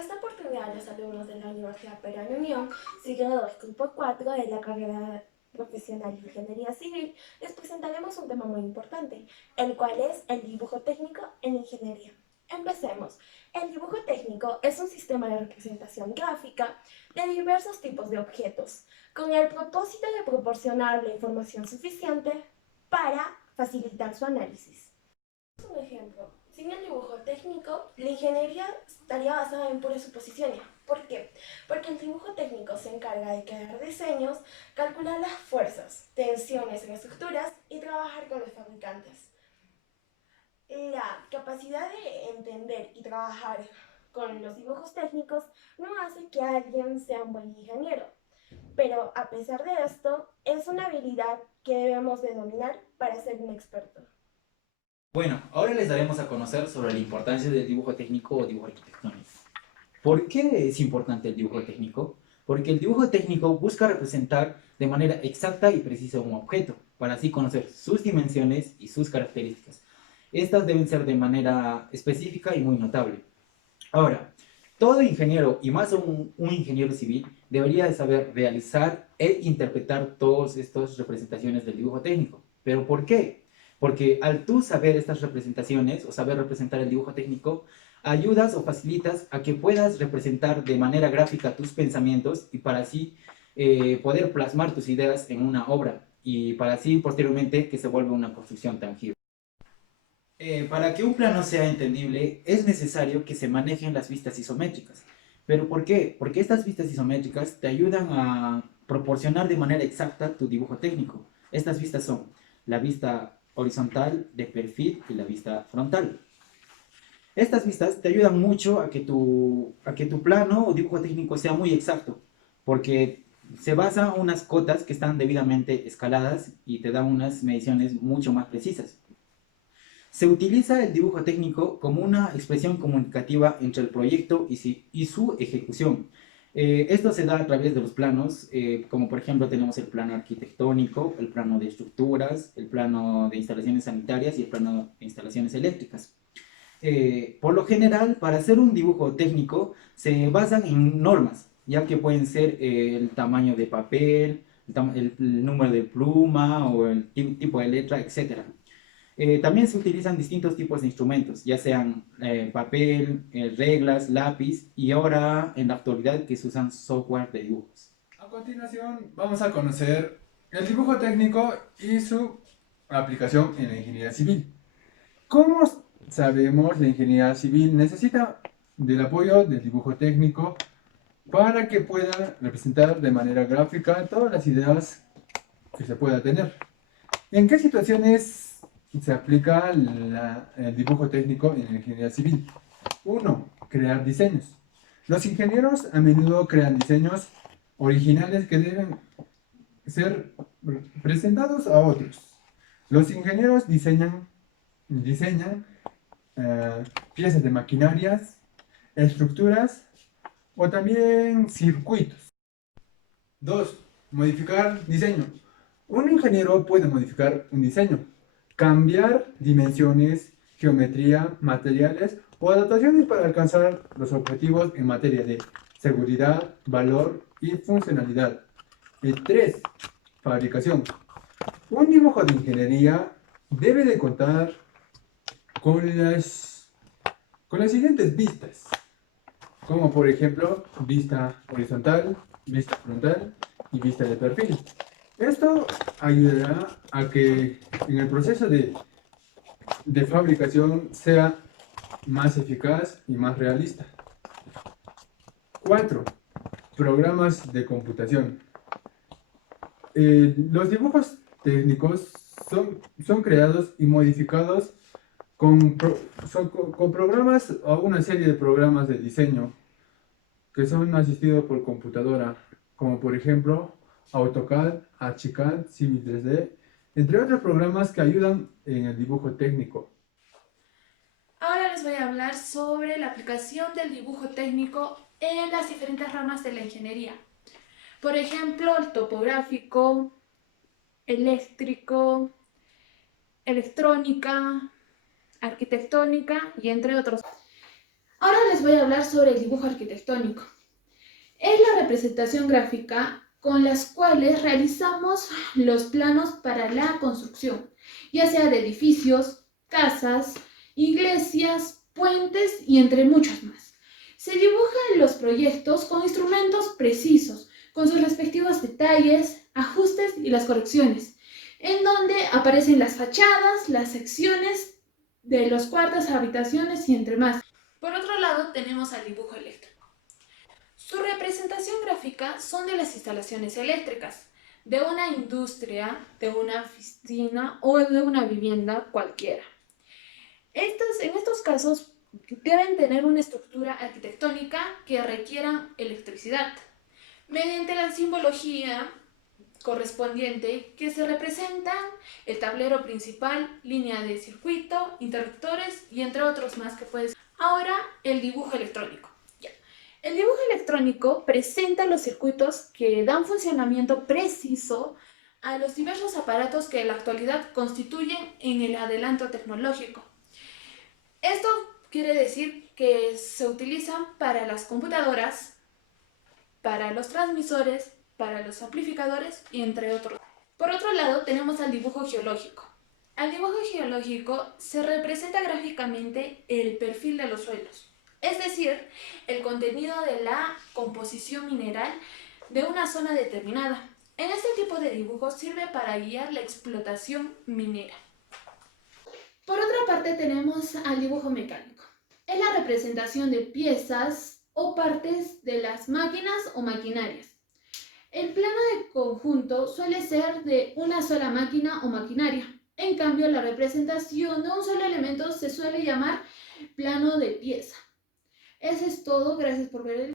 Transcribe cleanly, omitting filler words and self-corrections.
esta oportunidad, los alumnos de la Universidad Peruana Unión, siguen del grupo 4 de la carrera profesional de Ingeniería Civil, les presentaremos un tema muy importante, el cual es el dibujo técnico en ingeniería. Empecemos. El dibujo técnico es un sistema de representación gráfica de diversos tipos de objetos, con el propósito de proporcionar la información suficiente para facilitar su análisis. Un ejemplo, sin el dibujo técnico, la ingeniería estaría basada en puras suposiciones. ¿Por qué? Porque el dibujo técnico se encarga de crear diseños, calcular las fuerzas, tensiones en estructuras y trabajar con los fabricantes. La capacidad de entender y trabajar con los dibujos técnicos no hace que alguien sea un buen ingeniero, pero a pesar de esto, es una habilidad que debemos de dominar para ser un experto. Bueno, ahora les daremos a conocer sobre la importancia del dibujo técnico o dibujo arquitectónico. ¿Por qué es importante el dibujo técnico? Porque el dibujo técnico busca representar de manera exacta y precisa un objeto, para así conocer sus dimensiones y sus características. Estas deben ser de manera específica y muy notable. Ahora, todo ingeniero, y más un ingeniero civil, debería de saber realizar e interpretar todas estas representaciones del dibujo técnico. ¿Pero por qué? Porque al tú saber estas representaciones o saber representar el dibujo técnico, ayudas o facilitas a que puedas representar de manera gráfica tus pensamientos y para así poder plasmar tus ideas en una obra y para así posteriormente que se vuelva una construcción tangible. Para que un plano sea entendible, es necesario que se manejen las vistas isométricas. ¿Pero por qué? Porque estas vistas isométricas te ayudan a proporcionar de manera exacta tu dibujo técnico. Estas vistas son la vista horizontal, de perfil y la vista frontal. Estas vistas te ayudan mucho a que tu plano o dibujo técnico sea muy exacto, porque se basa en unas cotas que están debidamente escaladas y te dan unas mediciones mucho más precisas. Se utiliza el dibujo técnico como una expresión comunicativa entre el proyecto y su ejecución. Esto se da a través de los planos, como por ejemplo tenemos el plano arquitectónico, el plano de estructuras, el plano de instalaciones sanitarias y el plano de instalaciones eléctricas. Por lo general, para hacer un dibujo técnico se basan en normas, ya que pueden ser el tamaño de papel, el número de pluma o el tipo de letra, etc. También se utilizan distintos tipos de instrumentos, ya sean papel, reglas, lápiz y ahora en la actualidad que se usan software de dibujos. A continuación vamos a conocer el dibujo técnico y su aplicación en la ingeniería civil. Como sabemos, la ingeniería civil necesita del apoyo del dibujo técnico para que pueda representar de manera gráfica todas las ideas que se pueda tener. ¿En qué situaciones se aplica el dibujo técnico en la ingeniería civil? 1. Crear diseños. Los ingenieros a menudo crean diseños originales que deben ser presentados a otros. Los ingenieros diseñan piezas de maquinarias, estructuras o también circuitos. 2. Modificar diseño. Un ingeniero puede modificar un diseño, cambiar dimensiones, geometría, materiales o adaptaciones para alcanzar los objetivos en materia de seguridad, valor y funcionalidad. Y 3. Fabricación. Un dibujo de ingeniería debe de contar con las siguientes vistas, como por ejemplo vista horizontal, vista frontal y vista de perfil. Esto ayudará a que en el proceso de fabricación sea más eficaz y más realista. 4. Programas de computación. Los dibujos técnicos son creados y modificados con programas o una serie de programas de diseño que son asistidos por computadora, como por ejemplo AutoCAD, Archicad, Civil 3D, entre otros programas que ayudan en el dibujo técnico. Ahora les voy a hablar sobre la aplicación del dibujo técnico en las diferentes ramas de la ingeniería. Por ejemplo, el topográfico, eléctrico, electrónica, arquitectónica y entre otros. Ahora les voy a hablar sobre el dibujo arquitectónico. Es la representación gráfica con las cuales realizamos los planos para la construcción, ya sea de edificios, casas, iglesias, puentes y entre muchos más. Se dibujan los proyectos con instrumentos precisos, con sus respectivos detalles, ajustes y las correcciones, en donde aparecen las fachadas, las secciones de los cuartos, habitaciones y entre más. Por otro lado, tenemos al dibujo eléctrico. Su representación gráfica son de las instalaciones eléctricas, de una industria, de una oficina o de una vivienda cualquiera. En estos casos deben tener una estructura arquitectónica que requiera electricidad, mediante la simbología correspondiente que se representan el tablero principal, línea de circuito, interruptores y entre otros más que puedes. Ahora el dibujo electrónico. El dibujo electrónico presenta los circuitos que dan funcionamiento preciso a los diversos aparatos que en la actualidad constituyen en el adelanto tecnológico. Esto quiere decir que se utilizan para las computadoras, para los transmisores, para los amplificadores y entre otros. Por otro lado, tenemos al dibujo geológico. Al dibujo geológico se representa gráficamente el perfil de los suelos, es decir, el contenido de la composición mineral de una zona determinada. En este tipo de dibujo sirve para guiar la explotación minera. Por otra parte tenemos al dibujo mecánico. Es la representación de piezas o partes de las máquinas o maquinarias. El plano de conjunto suele ser de una sola máquina o maquinaria. En cambio, la representación de un solo elemento se suele llamar plano de pieza. Eso es todo, gracias por ver el